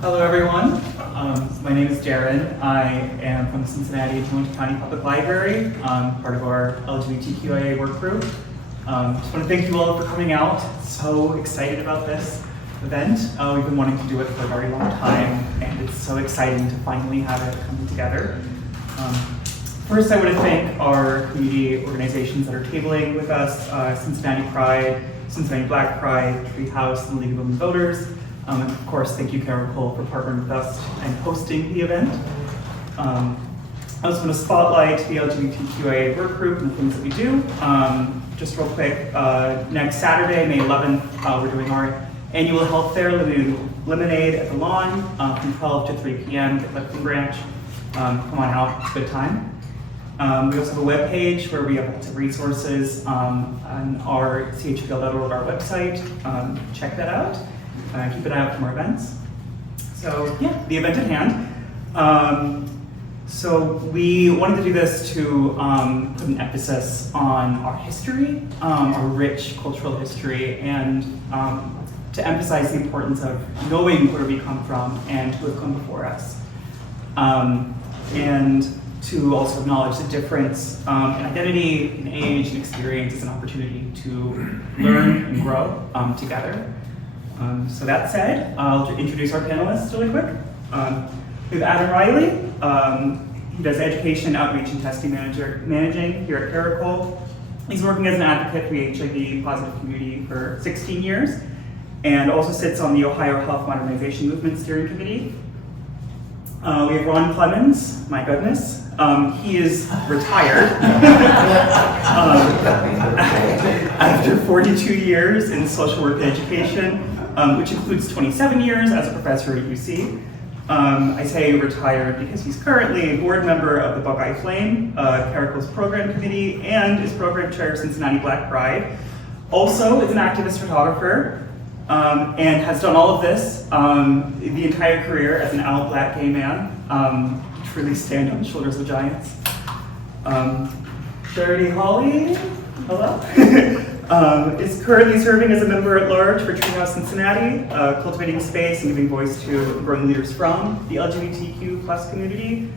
Hello everyone, my name is Jaron. I am from the Cincinnati Joint County Public Library, part of our LGBTQIA work group. Just want to thank you all for coming out. So excited about this event. We've been wanting to do it for a very long time, and it's so exciting to finally have it come together. First, I want to thank our community organizations that are tabling with us, Cincinnati Pride, Cincinnati Black Pride, Treehouse, and the League of Women Voters. And of course, thank you, Caracole, for partnering with us and hosting the event. I also want to spotlight the LGBTQIA work group and the things that we do. Just real quick, next Saturday, May 11th, we're doing our annual health fair, Lemonade at the Lawn, from 12 to 3 p.m. at Lipton Branch. Come on out, it's a good time. We also have a webpage where we have lots of resources on our CHPL.org, our website. Check that out. Keep an eye out for more events. So yeah, the event at hand. So we wanted to do this to put an emphasis on our history, our rich cultural history, and to emphasize the importance of knowing where we come from and who have come before us. And to also acknowledge the difference in identity, in age, and experience as an opportunity to learn and grow together. So that said, I'll introduce our panelists really quick. We have Adam Riley. He does education, outreach, and testing managing here at Caracole. He's working as an advocate for the HIV positive community for 16 years, and also sits on the Ohio Health Modernization Movement Steering Committee. We have Ron Clemens, my goodness. He is retired after 42 years in social work and education, which includes 27 years as a professor at UC. I say retired because he's currently a board member of the Buckeye Flame, Caracole's program committee, and is program chair of Cincinnati Black Pride. Also is an activist photographer, and has done all of this the entire career as an out black gay man. Truly stand on the shoulders of giants. Charity Hawley, hello. Is currently serving as a member at large for Treehouse Cincinnati, cultivating space and giving voice to growing leaders from the LGBTQ+ community.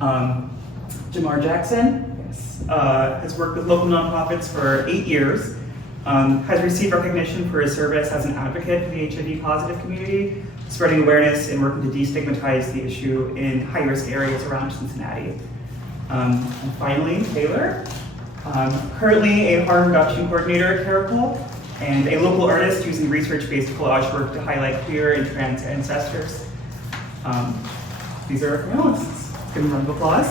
Jamar Jackson, yes, has worked with local nonprofits for 8 years, has received recognition for his service as an advocate for the HIV positive community, spreading awareness and working to destigmatize the issue in high-risk areas around Cincinnati. And finally, Taylor. Currently a harm reduction coordinator at Caracole and a local artist using research-based collage work to highlight queer and trans ancestors. These are our panelists. Give them a round of applause.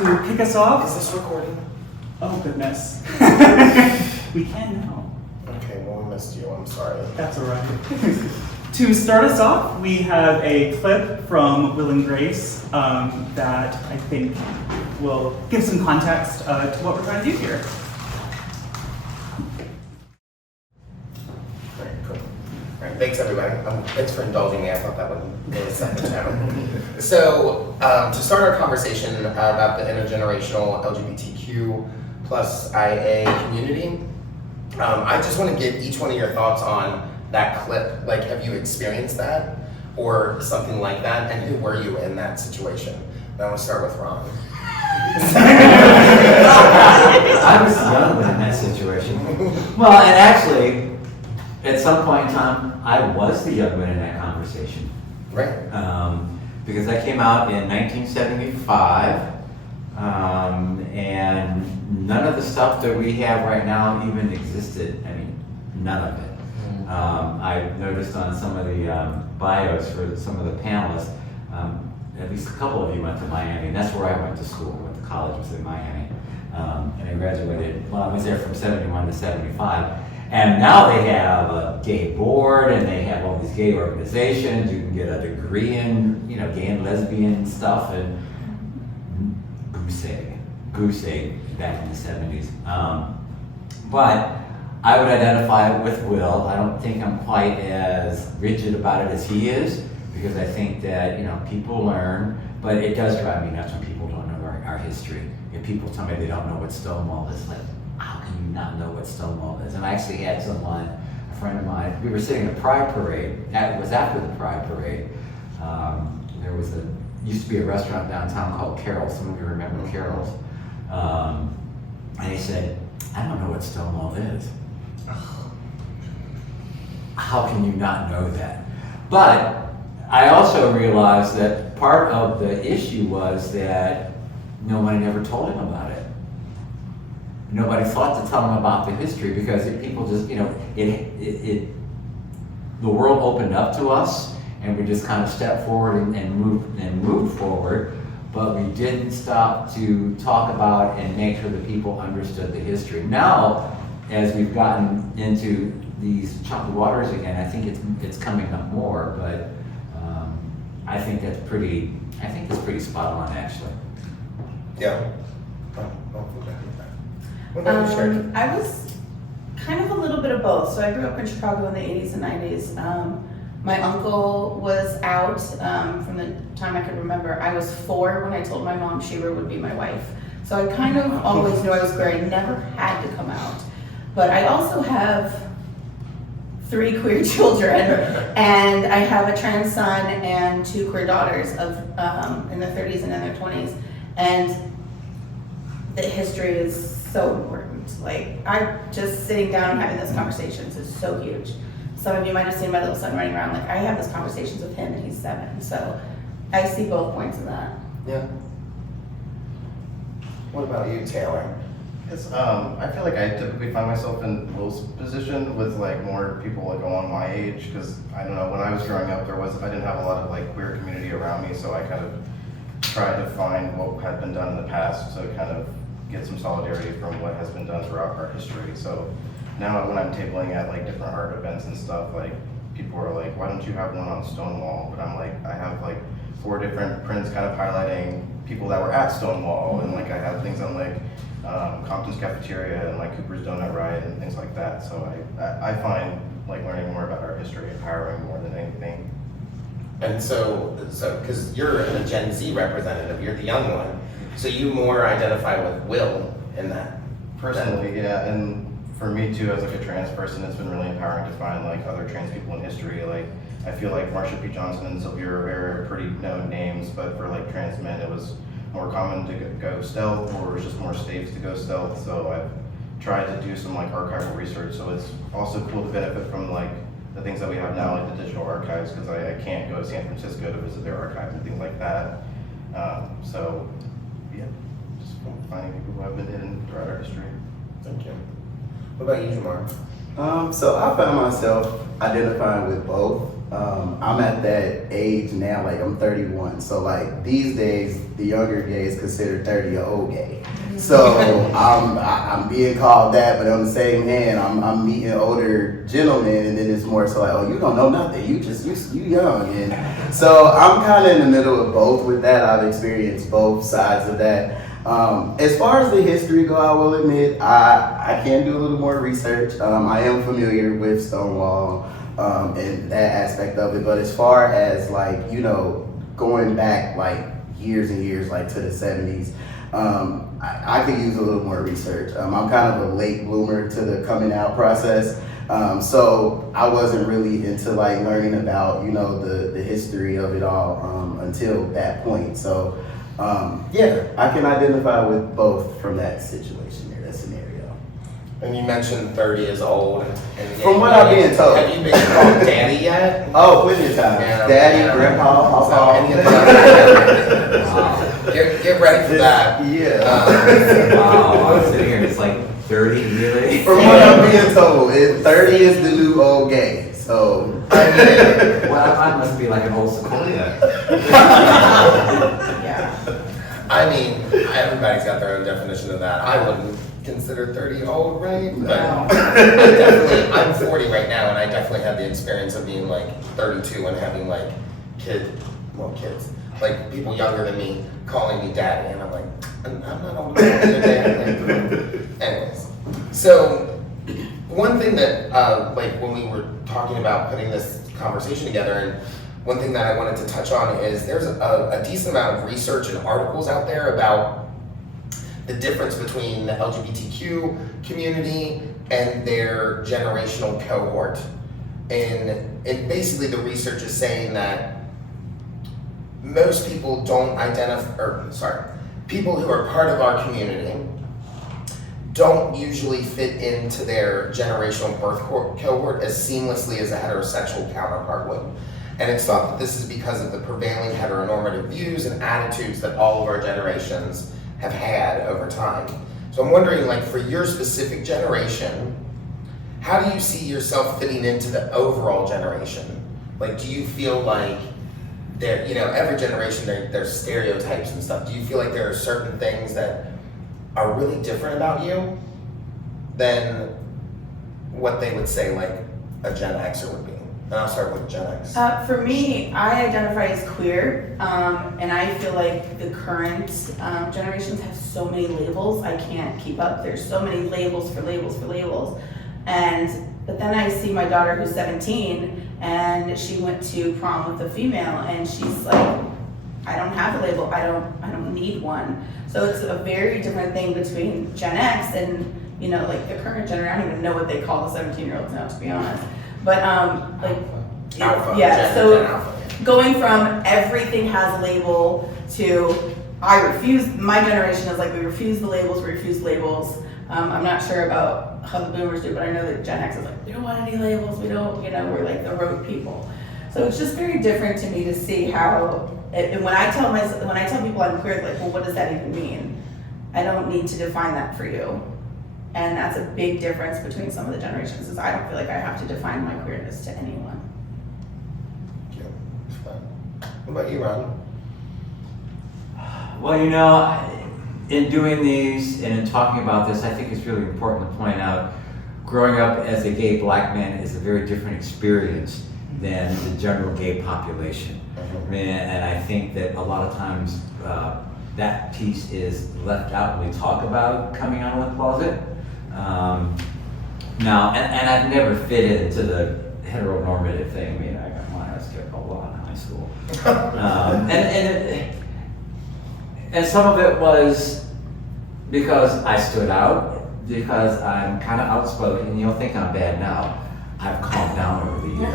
To kick us off. Is this recording? Oh goodness. We can now. Okay, well we missed you, I'm sorry. That's all right. To start us off, we have a clip from Will and Grace that I think will give some context to what we're trying to do here. All right, cool. All right, thanks everybody. Thanks for indulging me. I thought that would really set the tone. So, to start our conversation about the intergenerational LGBTQ+IA community, I just want to get each one of your thoughts on that clip. Like, have you experienced that or something like that? And who were you in that situation? And I want to start with Ron. I was young in that situation. Well, and actually, at some point in time, I was the young man in that conversation. Right. Because I came out in 1975, and none of the stuff that we have right now even existed. I mean, none of it. I've noticed on some of the bios for some of the panelists, at least a couple of you went to Miami, and that's where I went to school. I went to college, was in Miami, and I graduated, well, I was there from 71 to 75, and now they have a gay board, and they have all these gay organizations. You can get a degree in, gay and lesbian stuff, and goose egg back in the 70s. But I would identify with Will. I don't think I'm quite as rigid about it as he is, because I think that, people learn, but it does drive me nuts when people don't know where our history. If people tell me they don't know what Stonewall is, like, how can you not know what Stonewall is? And I actually had someone, a friend of mine, we were sitting at a Pride parade. It was after the Pride parade. There was used to be a restaurant downtown called Caracole. Some of you remember Caracole. And he said, I don't know what Stonewall is. How can you not know that? But I also realized that part of the issue was that nobody ever told him about it. Nobody thought to tell him about the history because people just, the world opened up to us and we just kind of stepped forward and moved forward, but we didn't stop to talk about and make sure that people understood the history. Now, as we've gotten into these choppy waters again, I think it's coming up more, but I think it's pretty spot on actually. Yeah. What about you, Sherry? I was kind of a little bit of both. So I grew up in Chicago in the 80s and 90s. My uncle was out from the time I could remember. I was 4 when I told my mom Shira would be my wife. So I kind of always knew I was queer. I never had to come out. But I also have 3 queer children, and I have a trans son and 2 queer daughters in their 30s and in their 20s. And the history is so important. Like, I'm just sitting down and having those conversations is so huge. Some of you might have seen my little son running around. Like, I have those conversations with him and he's 7. So I see both points of that. Yeah. What about you, Taylor? Yes, I feel like I typically find myself in Will's position with like more people like along my age, because I don't know, when I was growing up I didn't have a lot of like queer community around me, so I kind of tried to find what had been done in the past to kind of get some solidarity from what has been done throughout our history. So now when I'm tabling at like different art events and stuff, like people are like, why don't you have one on Stonewall? But I'm like, I have like 4 different prints kind of highlighting people that were at Stonewall, and like I have things on like Compton's Cafeteria and like Cooper's Donut Riot and things like that. So I find like learning more about our history empowering more than anything. And so because you're a Gen Z representative, you're the young one, so you more identify with Will in that. Personally, yeah, and for me too, as like a trans person, it's been really empowering to find like other trans people in history. Like, I feel like Marsha P. Johnson and Sylvia Rivera are pretty known names, but for like trans men, it was more common to go stealth, or it was just more safe to go stealth. So I've tried to do some like archival research. So it's also cool to benefit from like the things that we have now, like the digital archives, because I can't go to San Francisco to visit their archive and things like that. So yeah, just finding people who have been hidden throughout our history. Thank you. What about you, Jamar? So I found myself identifying with both. I'm at that age now, like I'm 31. So like these days, the younger gays consider 30 an old gay. So I'm being called that, but on the same hand, I'm meeting older gentlemen, and then it's more so like, oh, you don't know nothing. You young, and so I'm kind of in the middle of both with that. I've experienced both sides of that. As far as the history go, I will admit I can do a little more research. I am familiar with Stonewall and that aspect of it, but as far as like, going back like years and years, like to the 70s, I could use a little more research. I'm kind of a late bloomer to the coming out process. So I wasn't really into like learning about, the history of it all until that point. So yeah, I can identify with both from that situation there, that scenario. And you mentioned 30 is old. And From what I'm being told. Have you been called daddy yet? Oh, plenty of times. Yeah, Daddy, yeah. grandpa, So, papa. any of that. Get ready for that. Yeah. Wow, I was sitting here and it's like 30, really? From what I'm being told, 30 is the new old gay. So. Well, I must be like an old sequoia. Yeah. I mean, everybody's got their own definition of that. I wouldn't consider 30 old, right? But I'm 40 right now, and I definitely had the experience of being like 32 and having like kids, like people younger than me calling me daddy, and I'm like, I'm not old enough to be a dad. Anyways, so one thing that like when we were talking about putting this conversation together, and one thing that I wanted to touch on is there's a decent amount of research and articles out there about the difference between the LGBTQ community and their generational cohort. And basically the research is saying that most people don't people who are part of our community don't usually fit into their generational birth cohort as seamlessly as a heterosexual counterpart would. And it's thought that this is because of the prevailing heteronormative views and attitudes that all of our generations have had over time. So I'm wondering, like, for your specific generation, how do you see yourself fitting into the overall generation? Like, do you feel like there, every generation there's stereotypes and stuff. Do you feel like there are certain things that are really different about you than what they would say like a Gen Xer would be? And I'll start with Gen X. For me, I identify as queer, and I feel like the current generations have so many labels, I can't keep up. There's so many labels for labels for labels. But then I see my daughter who's 17, and she went to prom with a female, and she's like, I don't have a label, I don't need one. So it's a very different thing between Gen X and, like the current generation. I don't even know what they call the 17-year-olds now, to be honest. But Alpha, yeah, Gen Alpha. going from everything has a label to I refuse, my generation is like, we refuse the labels. I'm not sure about how the boomers do, but I know that Gen X is like, we don't want any labels, we don't, we're like the road people. So it's just very different to me to see how, and when I tell people I'm queer, like, well, what does that even mean? I don't need to define that for you. And that's a big difference between some of the generations, is I don't feel like I have to define my queerness to anyone. Yeah. What about you, Ron? Well, in doing these and in talking about this, I think it's really important to point out growing up as a gay black man is a very different experience than the general gay population. And I think that a lot of times that piece is left out when we talk about coming out of the closet. Now, and I've never fit into the heteronormative thing. I mean, I got my ass kicked a lot in high school. And some of it was because I stood out, because I'm kind of outspoken. You'll think I'm bad now. I've calmed down over the years.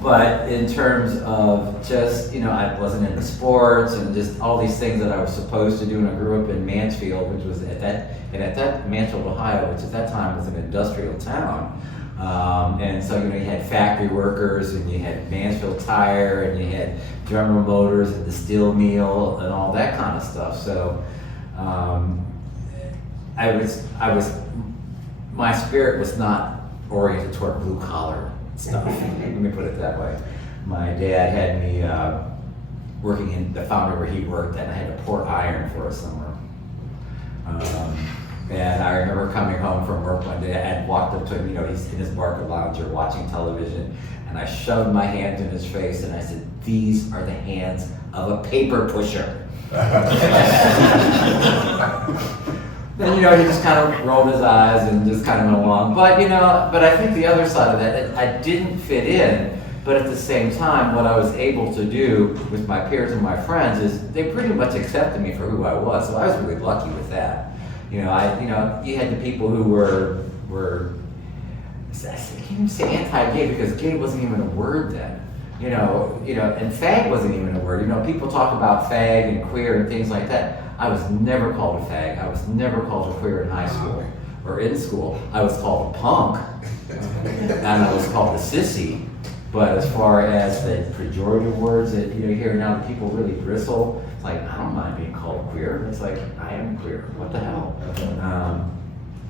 But in terms of just, I wasn't into sports and just all these things that I was supposed to do. And I grew up in Mansfield, which was at that Mansfield, Ohio, which at that time was an industrial town. And so, you had factory workers, and you had Mansfield Tire, and you had General Motors and the steel mill and all that kind of stuff. So my spirit was not oriented toward blue collar stuff. Let me put it that way. My dad had me working in the foundry where he worked, and I had to pour iron for a summer. And I remember coming home from work one day and walked up to him, he's in his Barker lounger watching television, and I shoved my hands in his face and I said, "These are the hands of a paper pusher." Then, he just kind of rolled his eyes and just kind of went along. But, but I think the other side of that, I didn't fit in, but at the same time, what I was able to do with my peers and my friends is they pretty much accepted me for who I was. So I was really lucky with that. You had the people who were I can't even say anti-gay because gay wasn't even a word then. And fag wasn't even a word. People talk about fag and queer and things like that. I was never called a fag. I was never called a queer in high school or in school. I was called a punk, and I was called a sissy. But as far as the pejorative words that you hear now, people really bristle. It's like, I don't mind being called queer. It's like, I am queer. What the hell?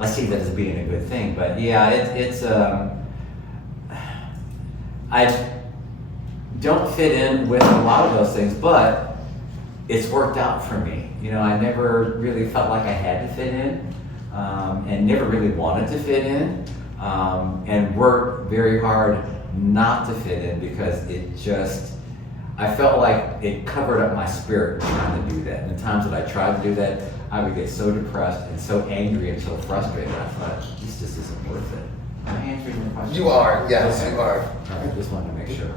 I see that as being a good thing. But yeah, I don't fit in with a lot of those things, but it's worked out for me. I never really felt like I had to fit in, and never really wanted to fit in, and worked very hard not to fit in because I felt like it covered up my spirit trying to do that. And the times that I tried to do that, I would get so depressed and so angry and so frustrated. I thought, this just isn't worth it. Am I answering your question? You are, yes, Okay. you are. All right, just wanted to make sure.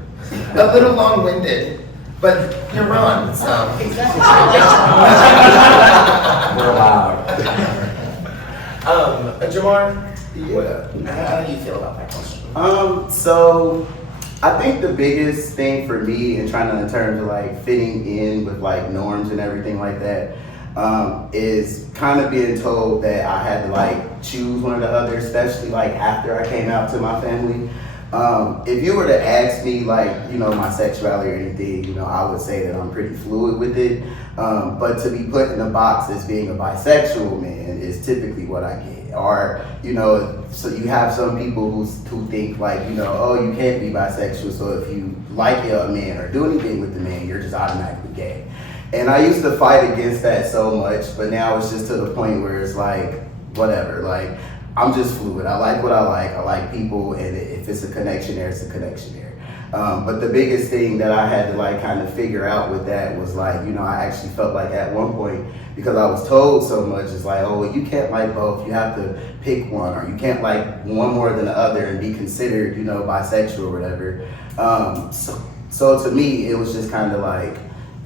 A little long-winded, But you're wrong, so. Exactly. We're allowed. Jamar, Yeah. how do you feel about that question? So I think the biggest thing for me in terms of like fitting in with like norms and everything like that, is kind of being told that I had to like choose one or the other, especially like after I came out to my family. If you were to ask me like, you know, my sexuality or anything, you know, I would say that I'm pretty fluid with it. But to be put in a box as being a bisexual man is typically what I get. Or, you know, so you have some people who think like, you know, oh, you can't be bisexual, so if you like a man or do anything with the man, you're just automatically gay. And I used to fight against that so much, but now it's just to the point where it's like, whatever, like, I'm just fluid. I like what I like people, and if it's a connection there, it's a connection there. But the biggest thing that I had to like kind of figure out with that was like, you know, I actually felt like at one point, because I was told so much, it's like, oh, well, you can't like both, you have to pick one, or you can't like one more than the other and be considered, you know, bisexual or whatever. So to me, it was just kind of like,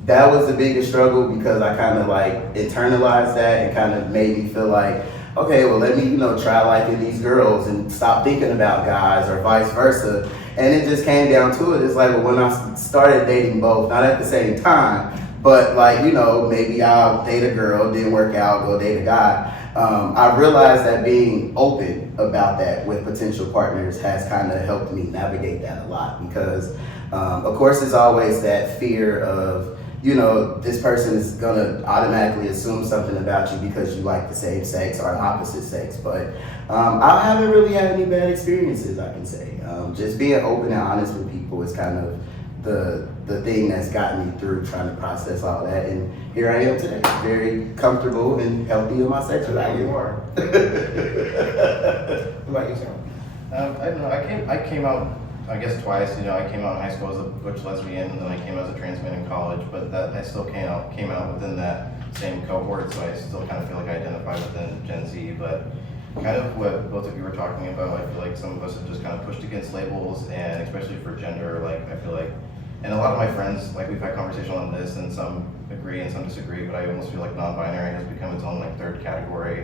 that was the biggest struggle, because I kind of like internalized that and kind of made me feel like, okay, well, let me, you know, try liking these girls and stop thinking about guys, or vice versa. And it just came down to it. It's like, well, when I started dating both, not at the same time, but like, you know, maybe I'll date a girl, didn't work out, go date a guy. I realized that being open about that with potential partners has kind of helped me navigate that a lot, because of course there's always that fear of, you know, this person is gonna automatically assume something about you because you like the same sex or opposite sex. But I haven't really had any bad experiences, I can say. Just being open and honest with people is kind of the thing that's gotten me through trying to process all that. And here I am today, very comfortable and healthy in my sexuality. You are. What about you, Sam? I don't know. I came out, I guess twice. You know, I came out in high school as a butch lesbian, and then I came out as a trans man in college. But that I still came out within that same cohort, so I still kind of feel like I identify within Gen Z. But kind of what both of you were talking about, I feel like some of us have just kind of pushed against labels, and especially for gender, like I feel like, and a lot of my friends, like we've had conversation on this, and some agree and some disagree, but I almost feel like non-binary has become its own like third category.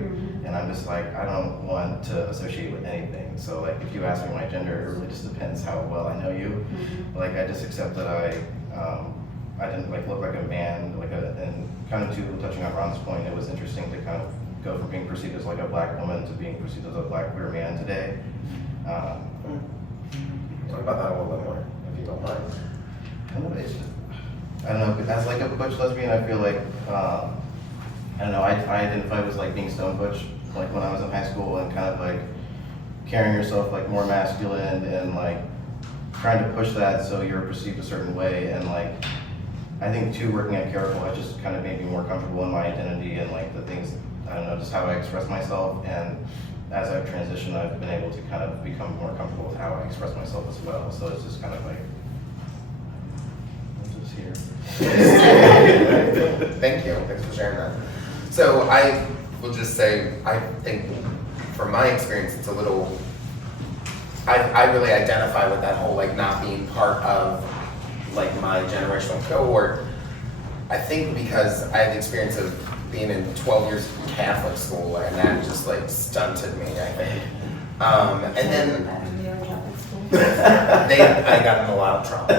And I'm just like, I don't want to associate with anything. So like, if you ask me my gender, it really just depends how well I know you. Like, I just accept that I didn't like look like a man, and kind of touching on Ron's point, it was interesting to kind of go from being perceived as like a black woman to being perceived as a black queer man today. Talk about that a little bit more, if you don't mind. I don't know, as like a butch lesbian, I feel like, I don't know, I identified as like being stone butch, like when I was in high school, and kind of like carrying yourself like more masculine and like trying to push that so you're perceived a certain way. And like, I think too, working at Caracole has just kind of made me more comfortable in my identity and like the things, I don't know, just how I express myself. And as I've transitioned, I've been able to kind of become more comfortable with how I express myself as well. So it's just kind of like, I'm just here. Thank you. Thanks for sharing that. So I will just say, I think from my experience, it's a little, I really identify with that whole like not being part of like my generational cohort. I think because I had the experience of being in 12 years of Catholic school, and that just like stunted me, I think. And then I got in a lot of trouble.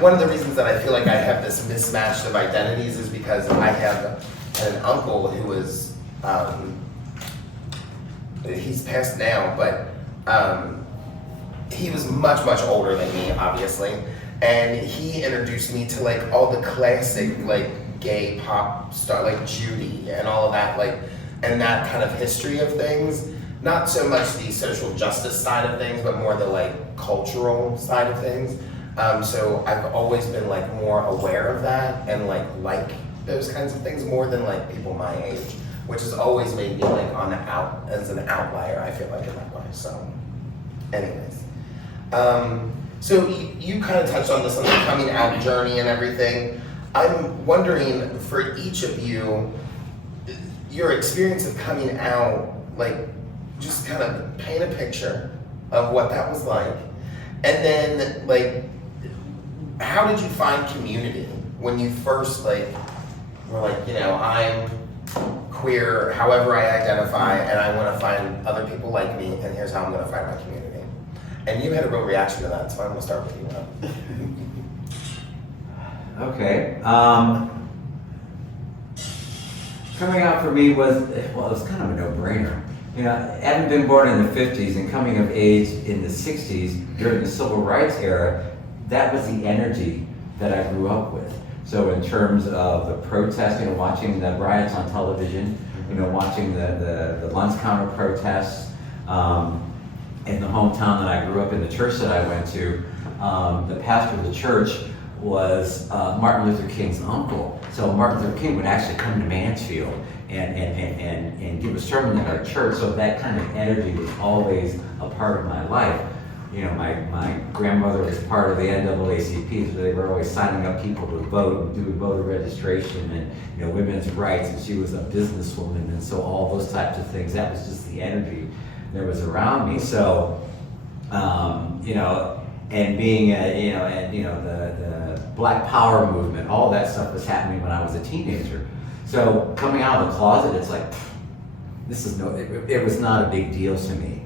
One of the reasons that I feel like I have this mismatch of identities is because I have an uncle who was, he's passed now, but he was much, much older than me, obviously. And he introduced me to like all the classic like gay pop star, like Judy and all of that, like, and that kind of history of things. Not so much the social justice side of things, but more the like cultural side of things. So I've always been like more aware of that and like those kinds of things more than like people my age, which has always made me like as an outlier, I feel like, in that way. So anyways. So you kind of touched on this on the coming out journey and everything. I'm wondering for each of you, your experience of coming out, like just kind of paint a picture of what that was like. And then, like, how did you find community when you first, like, were like, you know, I'm queer, however I identify, and I want to find other people like me, and here's how I'm going to find my community. And you had a real reaction to that, so I'm going to start with you now. Okay. Coming out for me was, well, it was kind of a no-brainer. You know, having been born in the 50s and coming of age in the 60s during the civil rights era, that was the energy that I grew up with. So in terms of the protests, you know, watching the riots on television, you know, watching the lunch counter protests, in the hometown that I grew up in, the church that I went to, the pastor of the church was Martin Luther King's uncle. So Martin Luther King would actually come to Mansfield and give a sermon in our church. So that kind of energy was always a part of my life. You know, my grandmother was part of the NAACP, so they were always signing up people to vote and doing voter registration and, you know, women's rights, and she was a businesswoman, and so all those types of things, that was just the energy that was around me. So, you know, and being, the Black Power movement, all that stuff was happening when I was a teenager. So coming out of the closet, it's like, it was not a big deal to me.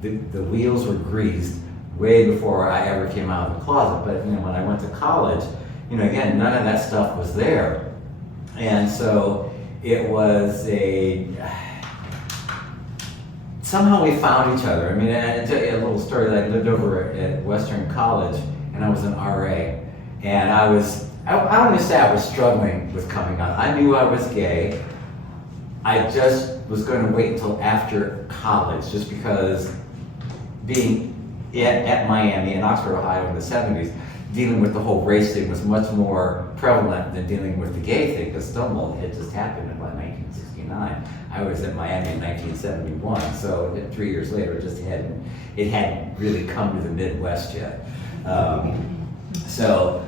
The wheels were greased way before I ever came out of the closet. But, you know, when I went to college, you know, again, none of that stuff was there. And so it was somehow we found each other. I mean, I'll tell you a little story that I lived over at Western College, and I was an RA. And I don't want to say I was struggling with coming out. I knew I was gay. I just was going to wait until after college, just because being at Miami in Oxford, Ohio in the 70s, dealing with the whole race thing was much more prevalent than dealing with the gay thing, because Stonewall had just happened in 1969. I was at Miami in 1971, so 3 years later, it hadn't really come to the Midwest yet. So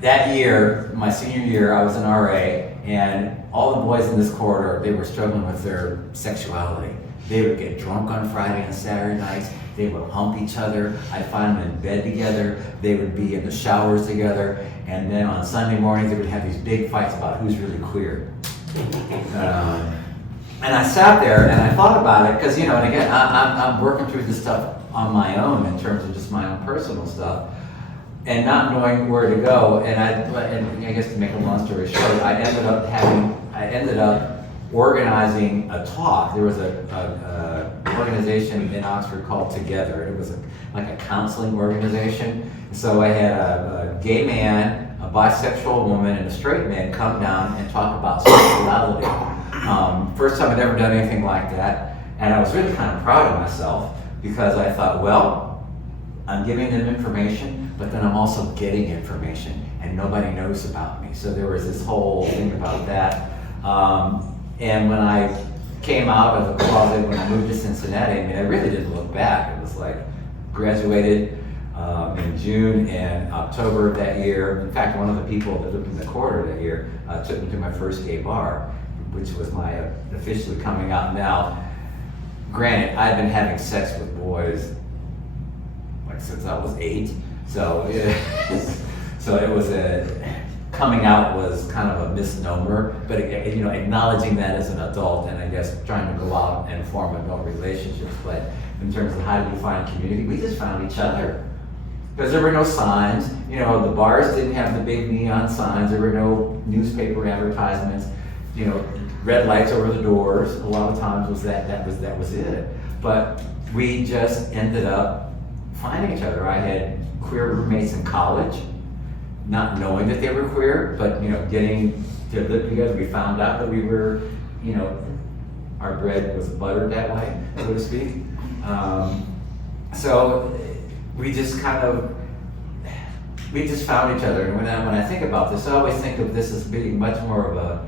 that year, my senior year, I was an RA, and all the boys in this corridor, they were struggling with their sexuality. They would get drunk on Friday and Saturday nights. They would hump each other. I'd find them in bed together. They would be in the showers together. And then on Sunday mornings, they would have these big fights about who's really queer. And I sat there and I thought about it, because, you know, and again, I'm working through this stuff on my own in terms of just my own personal stuff, and not knowing where to go. And I guess to make a long story short, I ended up organizing a talk. There was a organization in Oxford called Together. It was like a counseling organization. So I had a gay man, a bisexual woman, and a straight man come down and talk about sexuality. First time I'd ever done anything like that, and I was really kind of proud of myself, because I thought, well, I'm giving them information, but then I'm also getting information, and nobody knows about me. So there was this whole thing about that. And when I came out of the closet, when I moved to Cincinnati, I mean, I really didn't look back. It was like, graduated in June and October of that year. In fact, one of the people that lived in the corridor that year took me to my first gay bar, which was my officially coming out. Now, granted, I'd been having sex with boys like since I was 8, so it was coming out was kind of a misnomer, but you know, acknowledging that as an adult, and I guess trying to go out and form adult relationships. But in terms of how do you find community, we just found each other. Because there were no signs, you know, the bars didn't have the big neon signs, there were no newspaper advertisements, you know, red lights over the doors. A lot of times was that was it. But we just ended up finding each other. I had queer roommates in college, not knowing that they were queer, but, you know, getting to live together, we found out that we were, you know, our bread was buttered that way, so to speak. So we just found each other. And when I think about this, I always think of this as being much more of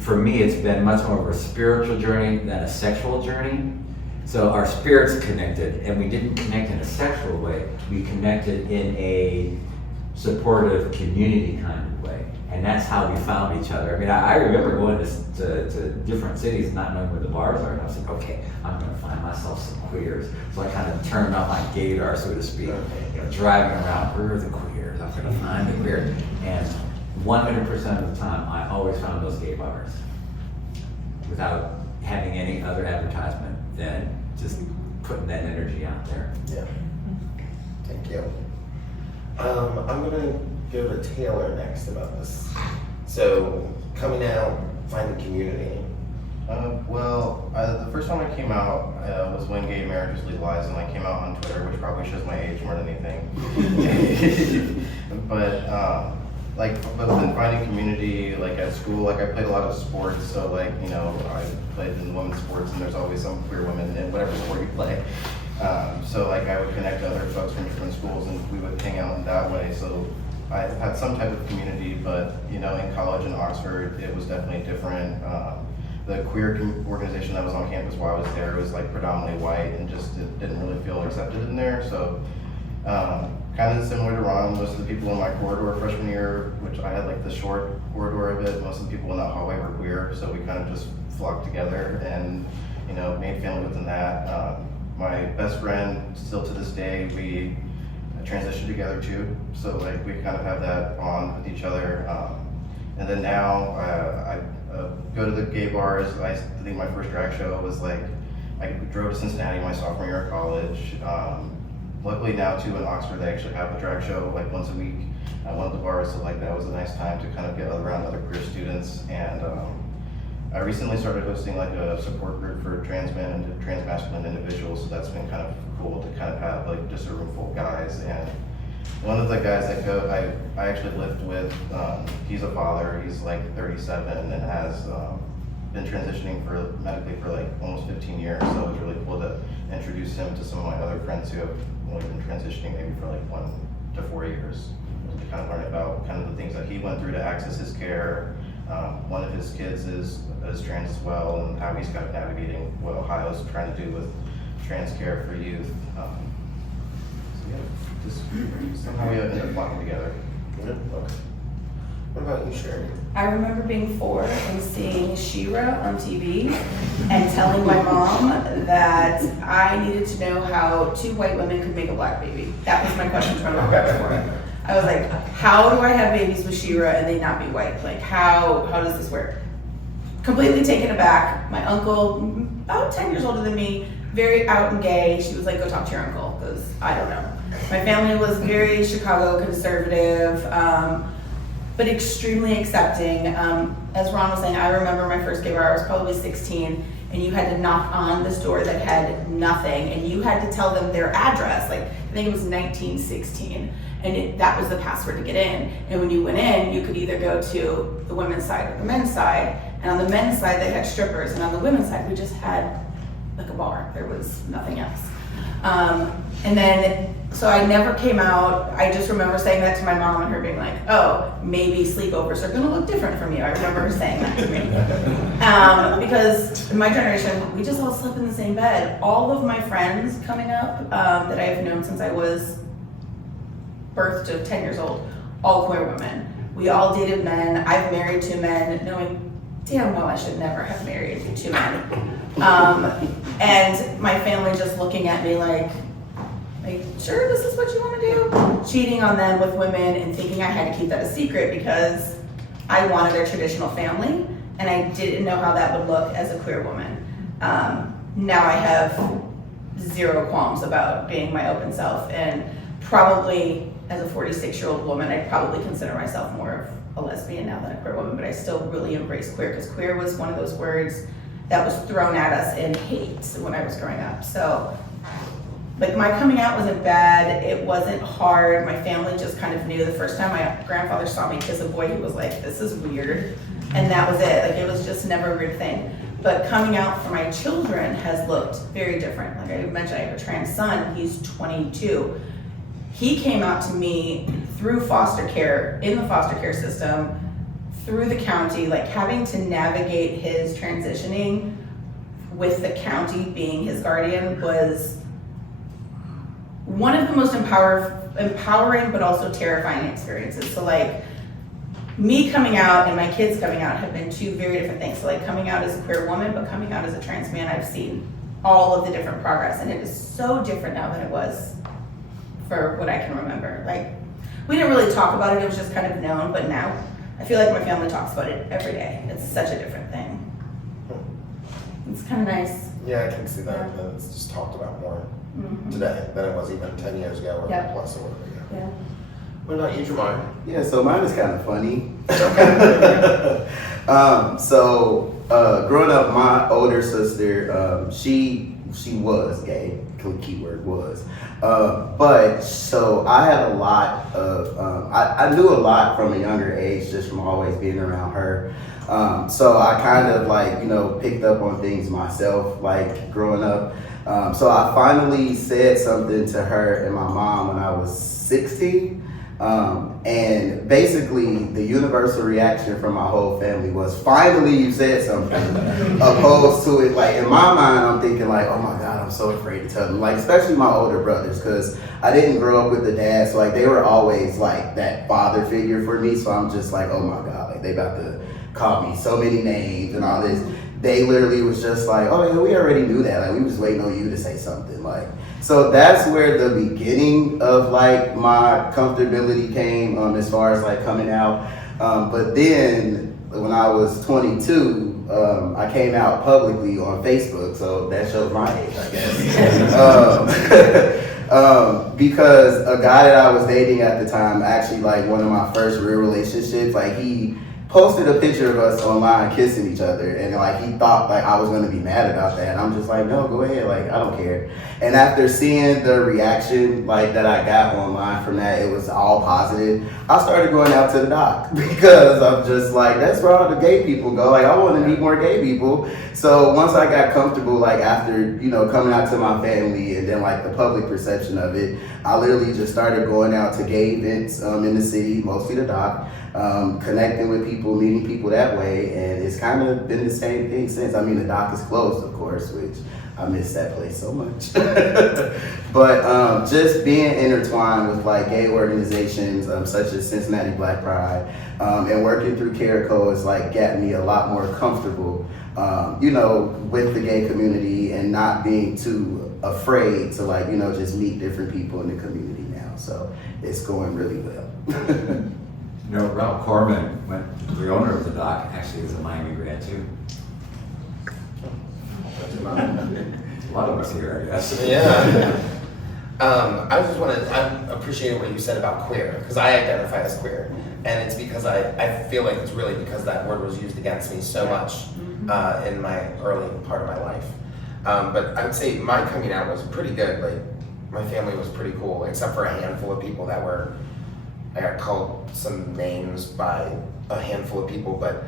for me, it's been much more of a spiritual journey than a sexual journey. So our spirits connected, and we didn't connect in a sexual way. We connected in a supportive community kind of way. And that's how we found each other. I mean, I remember going to different cities, not knowing where the bars are, and I was like, okay, I'm gonna find myself some queers. So I kind of turned on my gaydar, so to speak, driving around, where are the queers? I'm gonna find the queer. And 100% of the time, I always found those gay bars without having any other advertisement than just putting that energy out there. Yeah. Thank you. I'm gonna go to Taylor next about this. So, coming out, finding community. The first time I came out was when gay marriage was legalized, and I came out on Twitter, which probably shows my age more than anything. But then finding community, like at school, like I played a lot of sports, so like, you know, I played in women's sports, and there's always some queer women in whatever sport you play. So like I would connect to other folks from different schools, and we would hang out in that way. So I had some type of community, but you know, in college in Oxford, it was definitely different. The queer organization that was on campus while I was there was like predominantly white, and just didn't really feel accepted in there. So kind of similar to Ron, most of the people in my corridor freshman year, which I had like the short corridor of it, most of the people in that hallway were queer. So we kind of just flocked together and, you know, made family within that. My best friend, still to this day, we transitioned together too. So like we kind of have that bond with each other. And then now I go to the gay bars. I think my first drag show was like, I drove to Cincinnati my sophomore year of college. Luckily now too in Oxford, they actually have a drag show like once a week at one of the bars. So like that was a nice time to kind of get around other queer students. And I recently started hosting like a support group for trans men and trans masculine individuals. So that's been kind of cool to kind of have like just a room full of guys. And one of the guys that I actually lived with, he's a father. He's like 37 and has been transitioning medically for like almost 15 years. So it was really cool to introduce him to some of my other friends who have only been transitioning maybe for like 1 to 4 years. To kind of learn about kind of the things that he went through to access his care. One of his kids is trans as well, and how he's kind of navigating what Ohio's trying to do with trans care for youth. So yeah, just somehow we ended up flocking together. Yeah, okay. What about you, Sherry? I remember being 4 and seeing She-Ra on TV and telling my mom that I needed to know how 2 white women could make a black baby. That was my question to my mom before. I was like, how do I have babies with She-Ra and they not be white? Like, how does this work? Completely taken aback. My uncle, about 10 years older than me, very out and gay. She was like, go talk to your uncle, because I don't know. My family was very Chicago conservative, but extremely accepting. As Ron was saying, I remember my first gay bar, I was probably 16, and you had to knock on this door that had nothing, and you had to tell them their address. Like, I think it was 1916. And that was the password to get in. And when you went in, you could either go to the women's side or the men's side. And on the men's side, they had strippers. And on the women's side, we just had like a bar. There was nothing else. And then, so I never came out. I just remember saying that to my mom and her being like, oh, maybe sleepovers are gonna look different from you. I remember her saying that to me. Because in my generation, we just all slept in the same bed. All of my friends coming up that I have known since I was birth to 10 years old, all queer women. We all dated men. I've married 2 men, knowing damn well I should never have married 2 men. And my family just looking at me like, sure, this is what you want to do? Cheating on them with women and thinking I had to keep that a secret because I wanted a traditional family and I didn't know how that would look as a queer woman. Now I have 0 qualms about being my open self, and probably as a 46-year-old woman, I'd probably consider myself more of a lesbian now than a queer woman, but I still really embrace queer because queer was one of those words that was thrown at us in hate when I was growing up. So, like, my coming out wasn't bad, it wasn't hard. My family just kind of knew. The first time my grandfather saw me kiss a boy, he was like, this is weird. And that was it. Like, it was just never a weird thing. But coming out for my children has looked very different. Like I mentioned, I have a trans son, he's 22. He came out to me through foster care, in the foster care system, through the county, like having to navigate his transitioning with the county being his guardian was one of the most empowering but also terrifying experiences. So like, me coming out and my kids coming out have been two very different things. So like coming out as a queer woman, but coming out as a trans man, I've seen all of the different progress, and it is so different now than it was for what I can remember. Like, we didn't really talk about it, it was just kind of known, but now I feel like my family talks about it every day. It's such a different thing. It's kind of nice. Yeah, I can see that. That it's just talked about more today than it was even 10 years ago or plus or whatever. Yeah. What about you, Jamar? Yeah, so mine is kind of funny. Growing up, my older sister, she was gay, keyword was. But so I had a lot of, I knew a lot from a younger age just from always being around her. So I kind of like, you know, picked up on things myself, like growing up. So I finally said something to her and my mom when I was 16. And basically the universal reaction from my whole family was, finally you said something, opposed to it. Like in my mind, I'm thinking like, oh my God, I'm so afraid to tell them. Like, especially my older brothers, because I didn't grow up with a dad. So like they were always like that father figure for me. So I'm just like, oh my God, like they about to call me so many names and all this. They literally was just like, oh yeah, we already knew that. Like we was waiting on you to say something. Like, so that's where the beginning of like my comfortability came as far as like coming out. But then when I was 22, I came out publicly on Facebook. So that shows my age, I guess. Because a guy that I was dating at the time, actually like one of my first real relationships, like he posted a picture of us online kissing each other, and like he thought like I was gonna be mad about that. And I'm just like, no, go ahead, like I don't care. And after seeing the reaction like that I got online from that, it was all positive. I started going out to the doc because I'm just like, that's where all the gay people go. Like I want to meet more gay people. So once I got comfortable, like after, you know, coming out to my family and then like the public perception of it, I literally just started going out to gay events in the city, mostly the doc, connecting with people, meeting people that way, and it's kind of been the same thing since. I mean, the doc is closed, of course, which I miss that place so much. But just being intertwined with like gay organizations such as Cincinnati Black Pride and working through Caracole has like got me a lot more comfortable, you know, with the gay community and not being too afraid to like, you know, just meet different people in the community now. So it's going really well. You know, Ralph Corman, the owner of the dock, actually was a Miami grad too. A lot of us here, I guess. Yeah. I just want to, I appreciate what you said about queer, because I identify as queer. And it's because I feel like it's really because that word was used against me so much in my early part of my life. But I would say my coming out was pretty good. Like, my family was pretty cool, except for a handful of people that were, I got called some names by a handful of people, but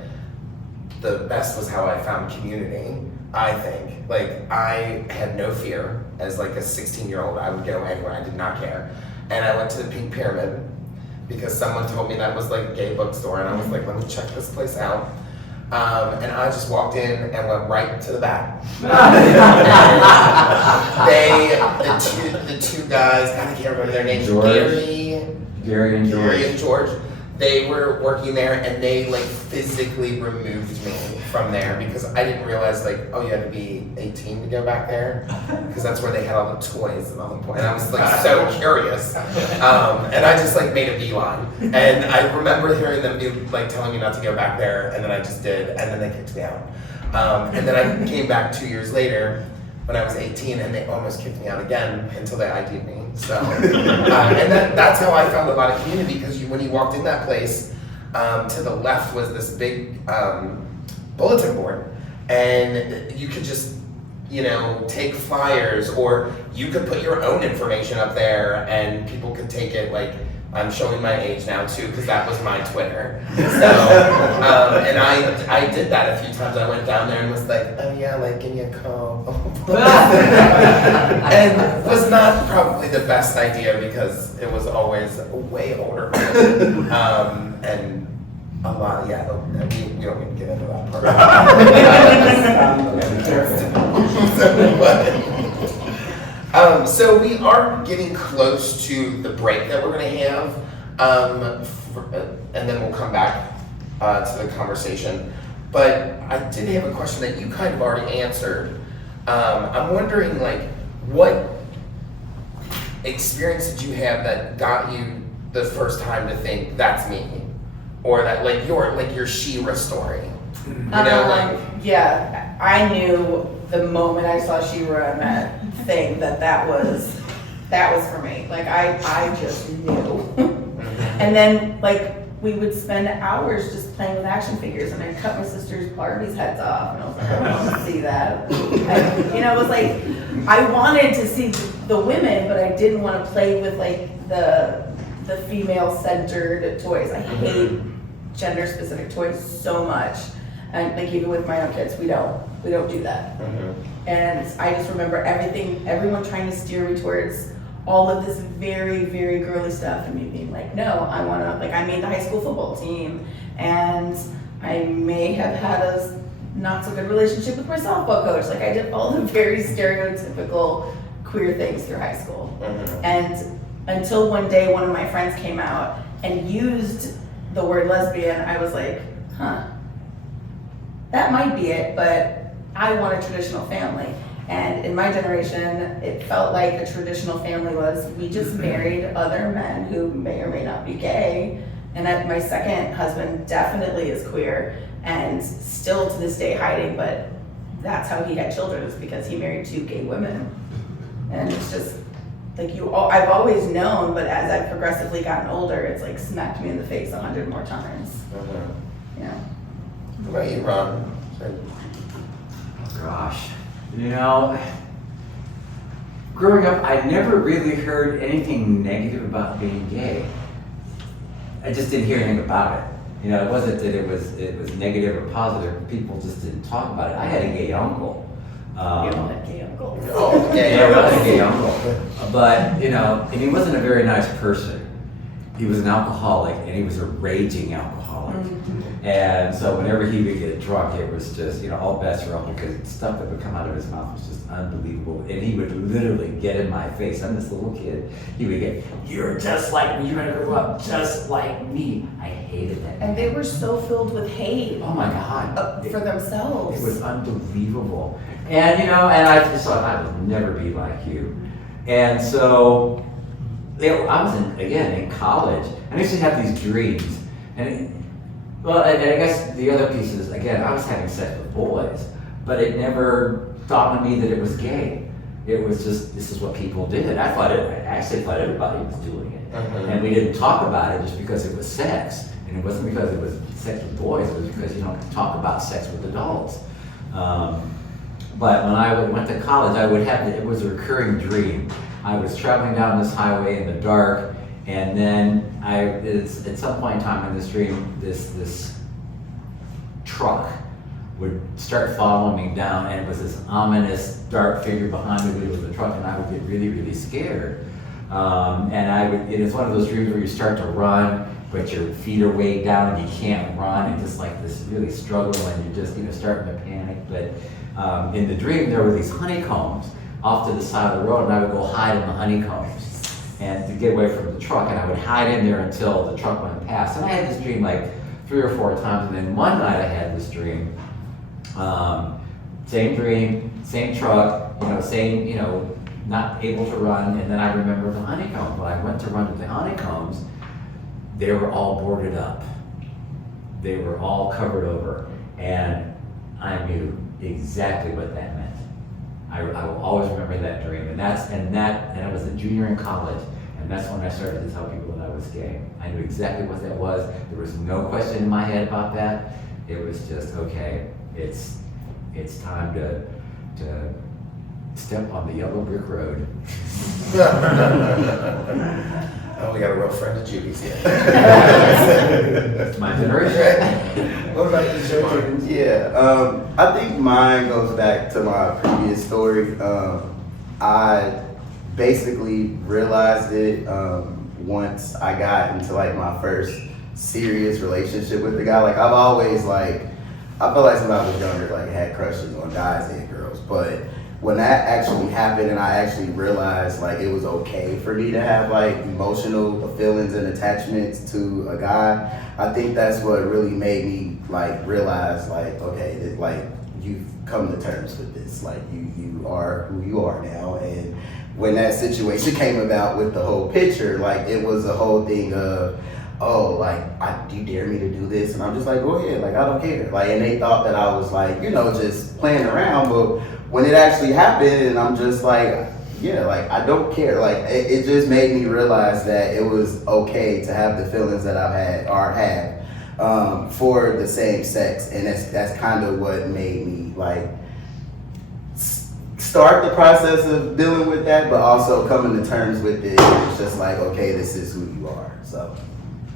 the best was how I found community, I think. Like, I had no fear. As like a 16-year-old, I would go anywhere, I did not care. And I went to the Pink Pyramid because someone told me that was like a gay bookstore, and I was like, let me check this place out. And I just walked in and went right to the back. The two guys, God, I can't remember their names, Gary and George. They were working there, and they like physically removed me from there because I didn't realize like, oh, you had to be 18 to go back there, because that's where they had all the toys and all the points. And I was like so curious, and I just like made a beeline. And I remember hearing them be like telling me not to go back there, and then I just did, and then they kicked me out. And then I came back 2 years later when I was 18, and they almost kicked me out again until they ID'd me. So, and that's how I found a lot of community, because when you walked in that place, to the left was this big bulletin board, and you could just, you know, take flyers, or you could put your own information up there, and people could take it. Like, I'm showing my age now too, because that was my Twitter. So, and I did that a few times. I went down there and was like, oh yeah, like, give me a call. And was not probably the best idea, because it was always way older. And a lot, yeah, we don't even get into that part. So we are getting close to the break that we're going to have, and then we'll come back to the conversation. But I did have a question that you kind of already answered. I'm wondering, like, what experience did you have that got you the first time to think that's me, or that like your She-Ra story? You know, like Yeah, I knew the moment I saw She-Ra in that thing that was for me. Like I just knew. And then like we would spend hours just playing with action figures, and I'd cut my sister's Barbie's heads off, and I was like, I don't want to see that. It was like I wanted to see the women, but I didn't want to play with like the female-centered toys. I hate gender-specific toys so much, and like even with my own kids, we don't do that. And I just remember everyone trying to steer me towards all of this very, very girly stuff, and me being like, no, I wanna, like, I made the high school football team, and I may have had a not so good relationship with my softball coach. Like, I did all the very stereotypical queer things through high school. And until one day, one of my friends came out and used the word lesbian, I was like, huh, that might be it, but I want a traditional family. And in my generation, it felt like a traditional family was, we just married other men who may or may not be gay. And my second husband definitely is queer, and still to this day hiding, but that's how he had children, is because he married 2 gay women. And it's just, like I've always known, but as I've progressively gotten older, it's like smacked me in the face 100 more times. Yeah. What about you, Ron? Oh, gosh. You know, growing up, I never really heard anything negative about being gay. I just didn't hear anything about it. You know, it wasn't that it was negative or positive. People just didn't talk about it. I had a gay uncle. You all had gay uncles. Oh, Yeah, I had a gay uncle. But, you know, and he wasn't a very nice person. He was an alcoholic, and he was a raging alcoholic. And so whenever he would get drunk, it was just, you know, all bets were off, because stuff that would come out of his mouth was just unbelievable. And he would literally get in my face. I'm this little kid. He would get, you're just like me. You're going to grow up just like me. I hated that. And they were so filled with hate. Oh my God. For themselves. It was unbelievable. And, you know, and I just thought, I would never be like you. And so, I was in college, and I used to have these dreams. And I guess the other piece is, again, I was having sex with boys, but it never dawned on me that it was gay. It was just, this is what people did. I actually thought everybody was doing it. And we didn't talk about it just because it was sex. And it wasn't because it was sex with boys, it was because you don't talk about sex with adults. But when I went to college, it was a recurring dream. I was traveling down this highway in the dark, and then at some point in time in this dream, this truck would start following me down, and it was this ominous dark figure behind the wheel of the truck, and I would get really, really scared. It was one of those dreams where you start to run, but your feet are way down and you can't run, and just like this really struggle, and you're just, you know, starting to panic. But in the dream, there were these honeycombs off to the side of the road, and I would go hide in the honeycombs and to get away from the truck, and I would hide in there until the truck went past. And I had this dream like 3 or 4 times, and then one night I had this dream, same dream, same truck, same, not able to run, and then I remember the honeycombs. When I went to run to the honeycombs, they were all boarded up. They were all covered over, and I knew exactly what that meant. I will always remember that dream, and I was a junior in college, and that's when I started to tell people that I was gay. I knew exactly what that was. There was no question in my head about that. It was just, okay, it's time to step on the yellow brick road. Oh, we got a real friend of Judy's here. That's my generation. What about you, Joe? Yeah, I think mine goes back to my previous story. I basically realized it once I got into like my first serious relationship with a guy. Like I feel like since I was younger, like had crushes on guys and girls, but when that actually happened and I actually realized like it was okay for me to have like emotional feelings and attachments to a guy, I think that's what really made me like realize like, okay, like you've come to terms with this. Like you are who you are now. And when that situation came about with the whole picture, like it was a whole thing of, oh, like, do you dare me to do this? And I'm just like, go ahead, like, I don't care. Like, and they thought that I was like, you know, just playing around, but when it actually happened, and I'm just like, yeah, like, I don't care. Like, it just made me realize that it was okay to have the feelings that I've had, or have, for the same sex. And that's kind of what made me, like, start the process of dealing with that, but also coming to terms with it. It's just like, okay, this is who you are, so.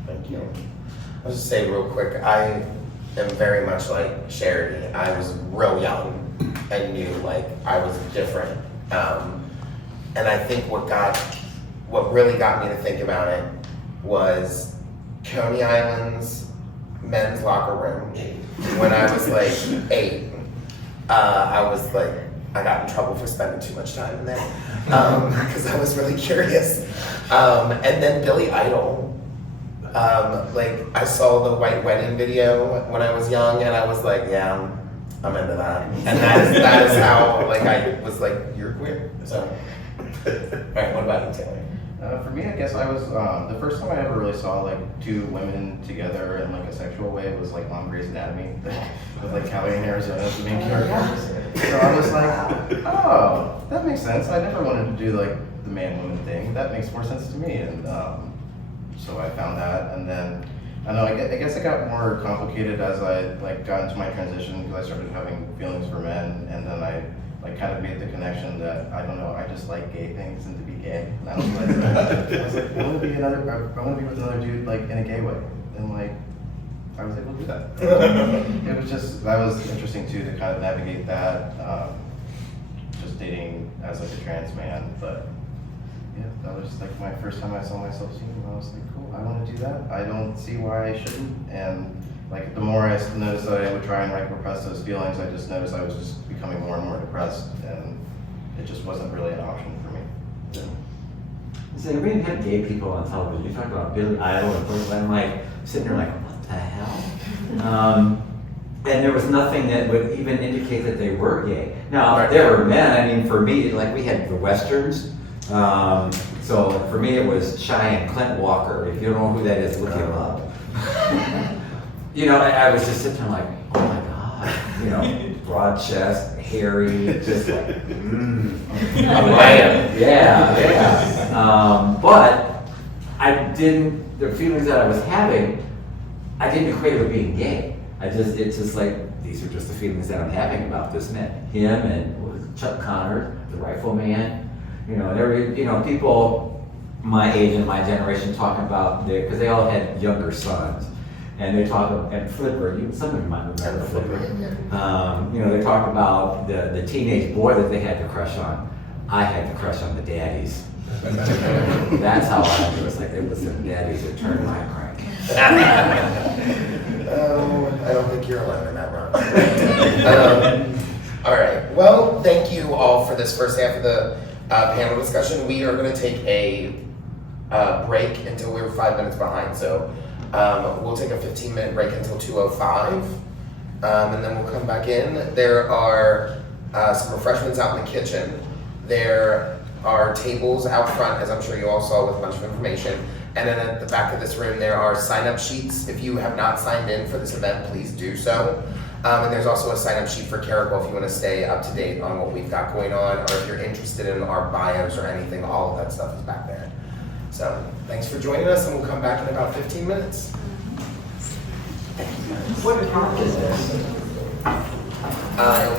Thank you. I'll just say real quick, I am very much like Charity. I was real young and knew like I was different. And I think what really got me to think about it was Coney Island's men's locker room. When I was like 8, I got in trouble for spending too much time in there because I was really curious. And then Billy Idol. Like I saw the White Wedding video when I was young, and I was like, yeah, I'm into that. And that is how like I was like, you're queer. So, all right, what about you, Taylor? For me, I guess I was the first time I ever really saw like two women together in like a sexual way was like on Grey's Anatomy with like Callie and Arizona as the main characters. So I was like, oh, that makes sense. I never wanted to do like the man-woman thing. That makes more sense to me. And so I found that, and then I don't know. I guess it got more complicated as I like got into my transition because I started having feelings for men, and then I like kind of made the connection that I don't know. I just like gay things and to be gay. And I was like, I want to be with another dude like in a gay way, and like I was able to do that. It was just that was interesting too to kind of navigate that, just dating as like a trans man, but. Yeah, that was just like my first time I saw myself seen, and I was like, cool, I want to do that. I don't see why I shouldn't. And like the more I noticed that I would try and like repress those feelings, I just noticed I was just becoming more and more depressed, and it just wasn't really an option for me. Yeah. So we didn't have gay people on television. You talk about Billy Idol and things, and I'm like sitting there like, what the hell? And there was nothing that would even indicate that they were gay. Now, there were men. I mean, for me, like we had the Westerns. So for me it was Cheyenne Clint Walker. If you don't know who that is, look him up. You know, I was just sitting there like, oh my God, you know, broad chest, hairy, just like, yeah. But the feelings that I was having, I didn't equate it with being gay. It's just like, these are just the feelings that I'm having about this man. Him and Chuck Connor, the Rifleman. You know, there were, people my age and my generation talking about because they all had younger sons, and they talk and Flipper. Some of you might remember Flipper. They talk about the teenage boy that they had to crush on. I had to crush on the daddies. That's how I was like. It was the daddies that turned my crank. I don't think you're alone in that, Ron. All right. Well, thank you all for this first half of the panel discussion. We are going to take a break until we're 5 minutes behind. So we'll take a 15-minute break until 2:05, and then we'll come back in. There are some refreshments out in the kitchen. There are tables out front, as I'm sure you all saw, with a bunch of information. And then at the back of this room, there are sign-up sheets. If you have not signed in for this event, please do so. And there's also a sign-up sheet for Caracole if you want to stay up to date on what we've got going on, or if you're interested in our bios or anything, all of that stuff is back there. So thanks for joining us, and we'll come back in about 15 minutes. What talk is this?